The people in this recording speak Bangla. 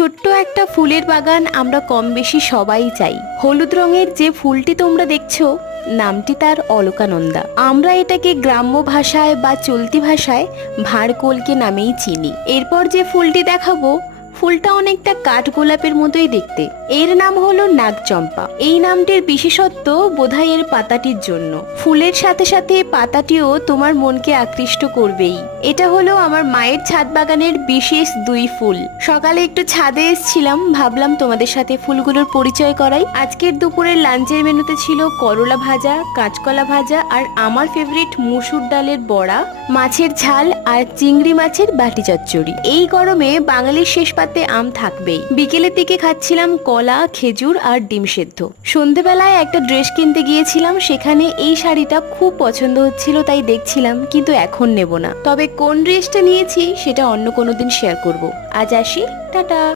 ছোট্ট একটা ফুলের বাগান আমরা কম বেশি সবাই চাই। হলুদ রঙের যে ফুলটি তোমরা দেখছো, নামটি তার অলকানন্দা। আমরা এটাকে গ্রাম্য ভাষায় বা চলতি ভাষায় ভাঁড়কলকে নামেই চিনি। এরপর যে ফুলটি দেখাবো, ফুলটা অনেকটা কাঠগোলাপের মতোই দেখতে। এর নাম হলো নাগচম্পা। এই নামটির বিশেষত্ব বোধহয় এর পাতাটির জন্য। ফুলের সাথে সাথে পাতাটিও তোমার মনকে আকৃষ্ট করবেই। এটা হলো আমার মায়ের ছাদ বাগানের বিশেষ 2 ফুল। সকালে একটু ছাদে এসেছিলাম, ভাবলাম তোমাদের সাথে ফুলগুলোর পরিচয় করাই। আজকের দুপুরের লাঞ্চের মেনুতে ছিল করলা ভাজা, কাঁচকলা ভাজা আর আমার ফেভারিট মুসুর ডালের বড়া, মাছের ঝাল আর চিংড়ি মাছের বাটি চচ্চড়ি। এই গরমে বাঙালির শেষ পাতে আম থাকবেই। বিকেলের দিকে খাচ্ছিলাম কলা, খেজুর আর ডিম সেদ্ধ। সন্ধেবেলায় একটা ড্রেস কিনতে গিয়েছিলাম, সেখানে এই শাড়িটা খুব পছন্দ হচ্ছিল, তাই দেখছিলাম, কিন্তু এখন নেব না। তবে কোন ড্রেসটা নিয়েছি সেটা অন্য কোনো দিন শেয়ার করব। আজ আসি, টাটা।